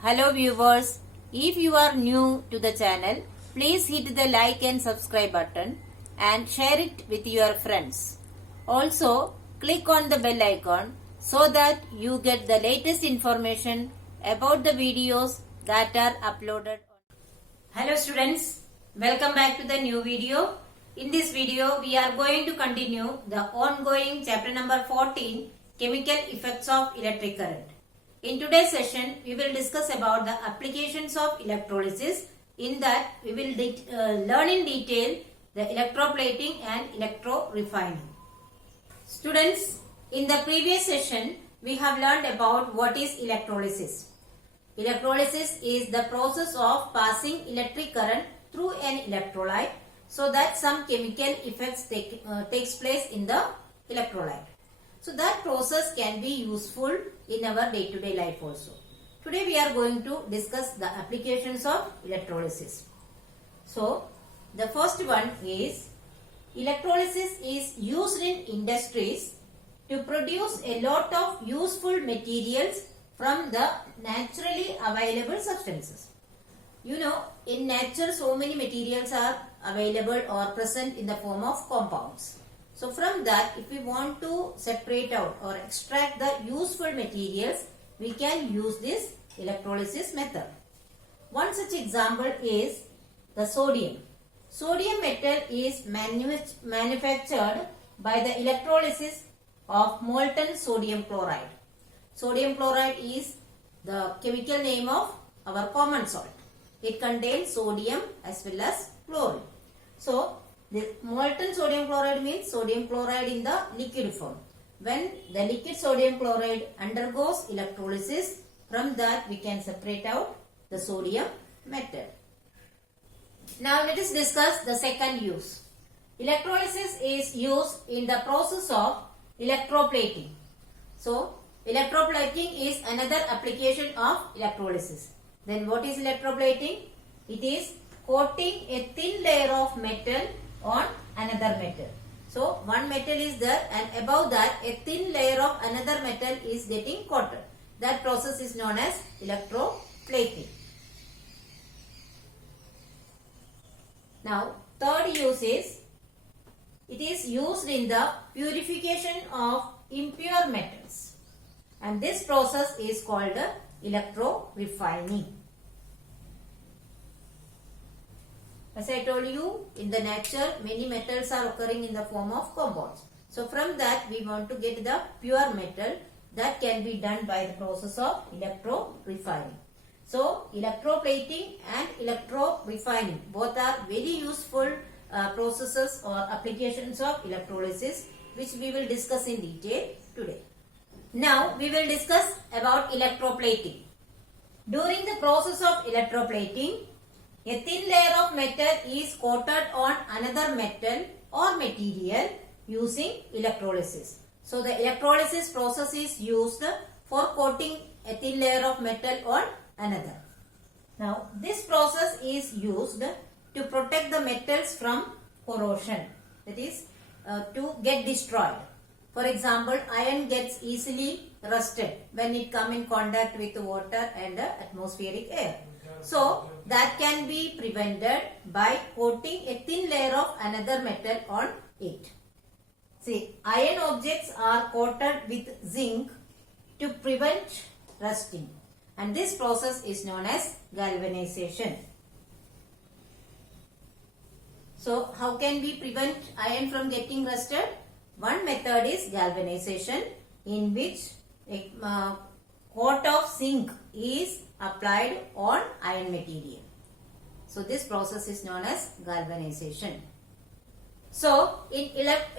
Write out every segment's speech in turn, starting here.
Hello viewers, if you are new to the channel, please hit the like and subscribe button and share it with your friends. Also, click on the bell icon so that you get the latest information about the videos that are uploaded. Hello students, welcome back to the new video. In this video, we are going to continue the ongoing chapter number 14, Chemical Effects of Electric Current. In today's session, we will discuss about the applications of electrolysis. In that, we will learn in detail the electroplating and electrorefining. Students, in the previous session, we have learned about what is electrolysis. Electrolysis is the process of passing electric current through an electrolyte so that some chemical effects takes place in the electrolyte. So that process can be useful in our day-to-day life also. Today we are going to discuss the applications of electrolysis. So the first one is electrolysis is used in industries to produce a lot of useful materials from the naturally available substances. You know, in nature so many materials are available or present in the form of compounds. So from that, if we want to separate out or extract the useful materials, we can use this electrolysis method. One such example is the sodium. Sodium metal is manufactured by the electrolysis of molten sodium chloride. Sodium chloride is the chemical name of our common salt. It contains sodium as well as chlorine. So, the molten sodium chloride means sodium chloride in the liquid form. When the liquid sodium chloride undergoes electrolysis, from that we can separate out the sodium metal. Now let us discuss the second use. Electrolysis is used in the process of electroplating. So, electroplating is another application of electrolysis. Then what is electroplating? It is coating a thin layer of metal on another metal. So one metal is there and above that a thin layer of another metal is getting coated. That process is known as electroplating. Now third use is it is used in the purification of impure metals and this process is called electrorefining. As I told you, in the nature, many metals are occurring in the form of compounds. So from that, we want to get the pure metal that can be done by the process of electrorefining. So, electroplating and electrorefining both are very useful processes or applications of electrolysis which we will discuss in detail today. Now, we will discuss about electroplating. During the process of electroplating, a thin layer of metal is coated on another metal or material using electrolysis. So the electrolysis process is used for coating a thin layer of metal on another. Now this process is used to protect the metals from corrosion, that is to get destroyed. For example, iron gets easily rusted when it comes in contact with water and atmospheric air. So that can be prevented by coating a thin layer of another metal on it. See, iron objects are coated with zinc to prevent rusting and this process is known as galvanization. So how can we prevent iron from getting rusted? One method is galvanization, in which a coat of zinc is applied on iron material. So this process is known as galvanization. So in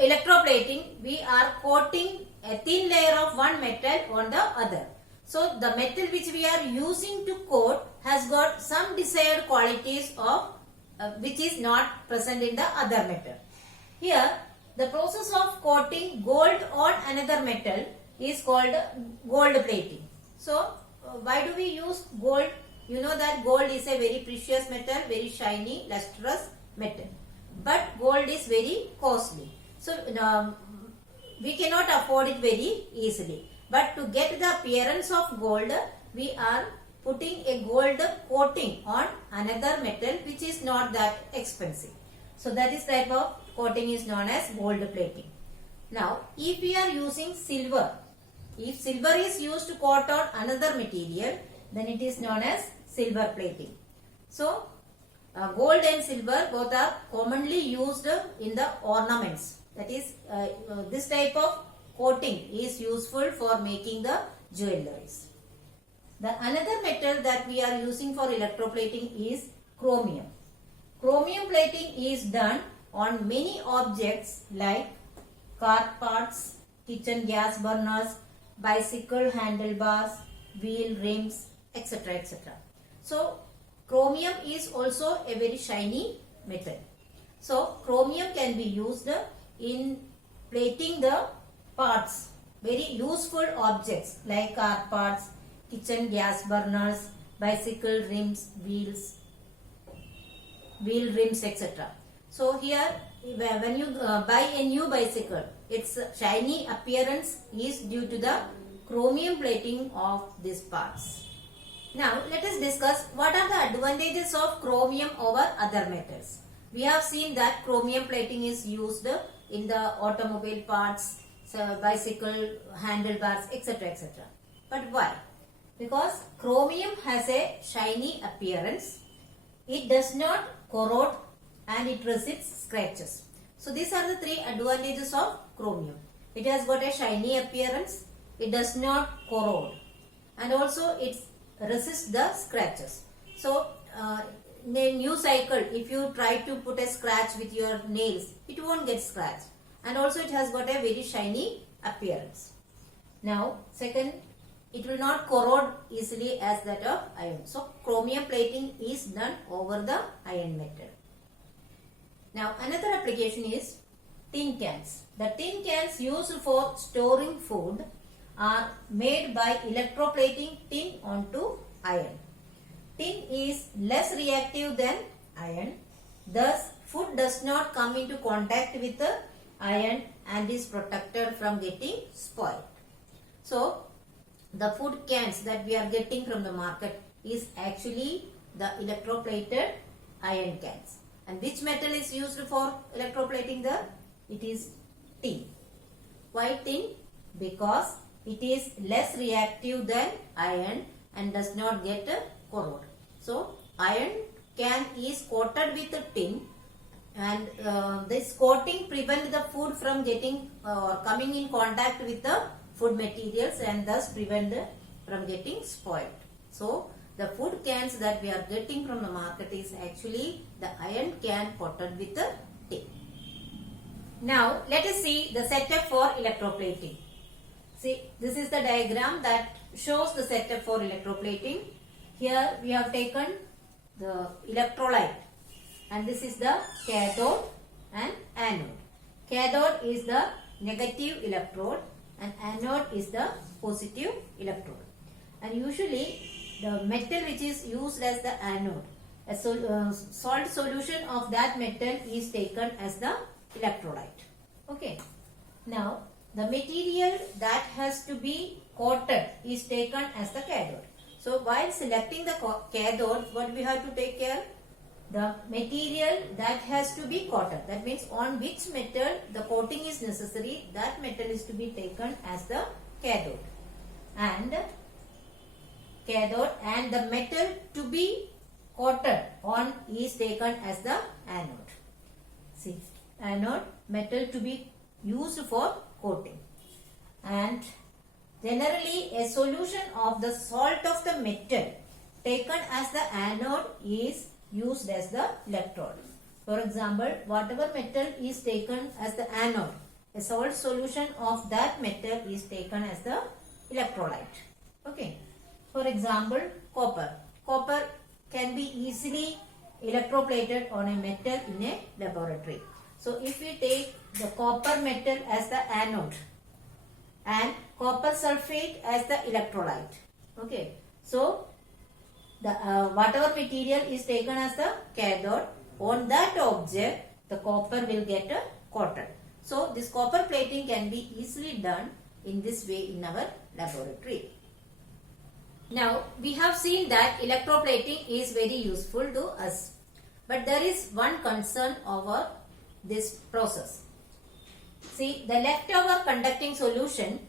electroplating, we are coating a thin layer of one metal on the other. So the metal which we are using to coat has got some desired qualities of which is not present in the other metal. Here the process of coating gold on another metal is called gold plating. So why do we use gold? You know that gold is a very precious metal, very shiny, lustrous metal. But gold is very costly. So we cannot afford it very easily. But to get the appearance of gold, we are putting a gold coating on another metal which is not that expensive. So that is type of coating is known as gold plating. Now if we are using silver, if silver is used to coat on another material, then it is known as silver plating. So gold and silver both are commonly used in the ornaments. That is this type of coating is useful for making the jewelries. The another metal that we are using for electroplating is chromium. Chromium plating is done on many objects like car parts, kitchen gas burners, bicycle handlebars, wheel rims, etc. etc. So chromium is also a very shiny metal. So chromium can be used in plating the parts, very useful objects like car parts, kitchen gas burners, bicycle rims, wheel rims, etc. So here when you buy a new bicycle, its shiny appearance is due to the chromium plating of these parts. Now let us discuss what are the advantages of chromium over other metals. We have seen that chromium plating is used in the automobile parts, so bicycle handlebars, etc. etc. But why? Because chromium has a shiny appearance, it does not corrode and it resists scratches. So these are the three advantages of chromium. It has got a shiny appearance, it does not corrode, and also it resists the scratches. So in a new cycle, if you try to put a scratch with your nails, it won't get scratched, and also it has got a very shiny appearance. Now second, it will not corrode easily as that of iron. So chromium plating is done over the iron metal. Now another application is tin cans. The tin cans used for storing food are made by electroplating tin onto iron. Tin is less reactive than iron. Thus food does not come into contact with the iron and is protected from getting spoiled. So the food cans that we are getting from the market is actually the electroplated iron cans. And which metal is used for electroplating the? It is tin. Why tin? Because it is less reactive than iron and does not get corrode. So iron can is coated with tin, and this coating prevents the food from getting coming in contact with the food materials and thus prevent from getting spoiled. So the food cans that we are getting from the market is actually the iron can coated with the tin. Now let us see the setup for electroplating. See, this is the diagram that shows the setup for electroplating. Here we have taken the electrolyte, and this is the cathode and anode. Cathode is the negative electrode and anode is the positive electrode. And usually the metal which is used as the anode, a salt solution of that metal is taken as the electrolyte. Okay. Now the material that has to be coated is taken as the cathode. So while selecting the cathode, what we have to take care? The material that has to be coated. That means on which metal the coating is necessary, that metal is to be taken as the cathode. And the metal to be coated on is taken as the anode. See, anode, metal to be used for coating. And generally a solution of the salt of the metal taken as the anode is used as the electrode. For example, whatever metal is taken as the anode, a salt solution of that metal is taken as the electrolyte. Okay. For example, copper. Copper can be easily electroplated on a metal in a laboratory. So if we take the copper metal as the anode and copper sulfate as the electrolyte. Okay. So the whatever material is taken as the cathode, on that object the copper will get coated. So this copper plating can be easily done in this way in our laboratory. Now we have seen that electroplating is very useful to us. But there is one concern over this process. See, the leftover conducting solution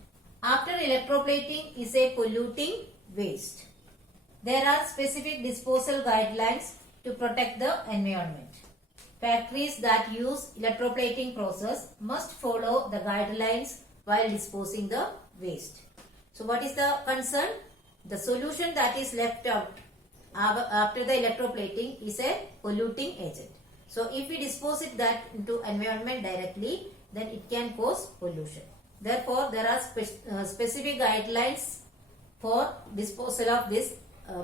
after electroplating is a polluting waste. There are specific disposal guidelines to protect the environment. Factories that use electroplating process must follow the guidelines while disposing the waste. So what is the concern? The solution that is left out after the electroplating is a polluting agent. So if we dispose it that into environment directly, then it can cause pollution. Therefore, there are specific guidelines for disposal of this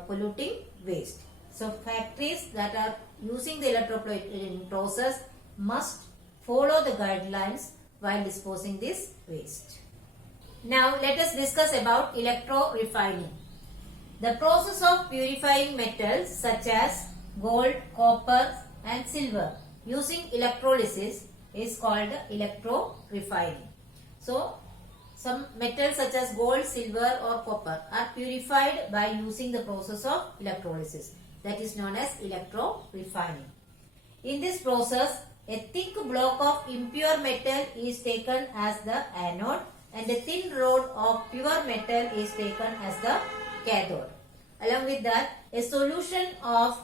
polluting waste. So factories that are using the electroplating process must follow the guidelines while disposing this waste. Now let us discuss about electro-refining. The process of purifying metals such as gold, copper and silver using electrolysis is called electro-refining. So some metals such as gold, silver or copper are purified by using the process of electrolysis. That is known as electro-refining. In this process, a thick block of impure metal is taken as the anode and a thin rod of pure metal is taken as the cathode. Along with that, a solution of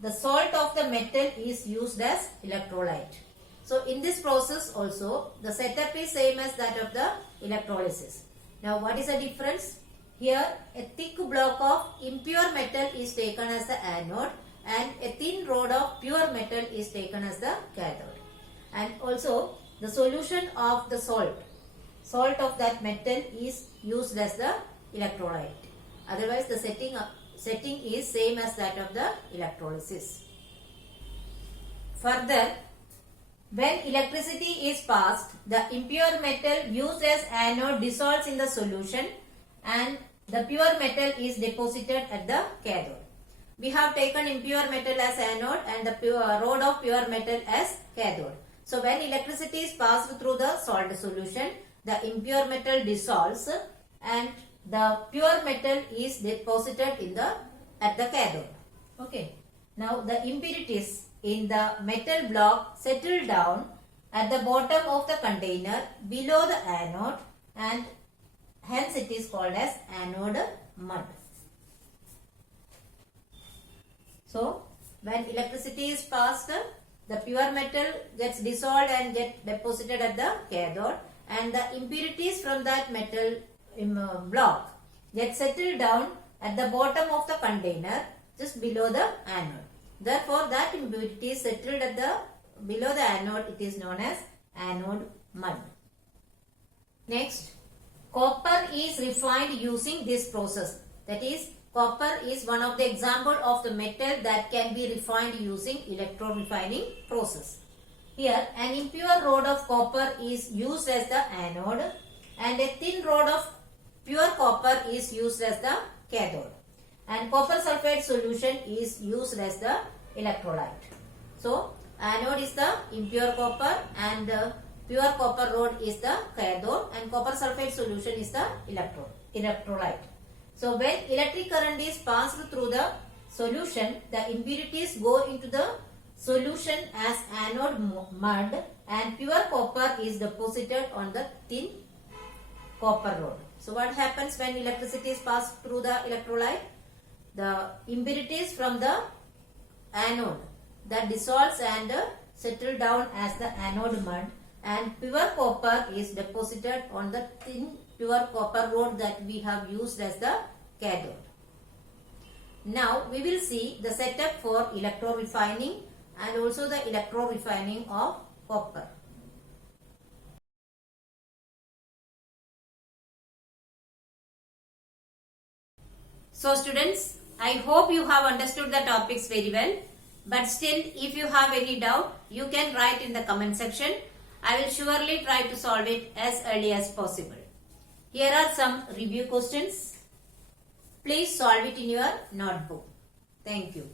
the salt of the metal is used as electrolyte. So in this process also, the setup is same as that of the electrolysis. Now what is the difference? Here a thick block of impure metal is taken as the anode and a thin rod of pure metal is taken as the cathode. And also the solution of the salt of that metal is used as the electrolyte. Otherwise the setting is same as that of the electrolysis. Further, when electricity is passed, the impure metal used as anode dissolves in the solution and the pure metal is deposited at the cathode. We have taken impure metal as anode and the rod of pure metal as cathode. So when electricity is passed through the salt solution, the impure metal dissolves and the pure metal is deposited at the cathode. Okay. Now the impurities in the metal block settle down at the bottom of the container below the anode and hence it is called as anode mud. So when electricity is passed, the pure metal gets dissolved and get deposited at the cathode and the impurities from that metal block get settled down at the bottom of the container just below the anode. Therefore, that impurity is settled at the below the anode. It is known as anode mud. Next, copper is refined using this process. That is, copper is one of the example of the metal that can be refined using electro-refining process. Here, an impure rod of copper is used as the anode and a thin rod of pure copper is used as the cathode. And copper sulfate solution is used as the electrolyte. So, anode is the impure copper and pure copper rod is the cathode and copper sulfate solution is the electrolyte. So, when electric current is passed through the solution, the impurities go into the solution as anode mud and pure copper is deposited on the thin copper rod. So, what happens when electricity is passed through the electrolyte? The impurities from the anode that dissolves and settle down as the anode mud and pure copper is deposited on the thin pure copper rod that we have used as the cathode. Now we will see the setup for electro-refining and also the electro-refining of copper. So students, I hope you have understood the topics very well. But still, if you have any doubt, you can write in the comment section. I will surely try to solve it as early as possible. Here are some review questions. Please solve it in your notebook. Thank you.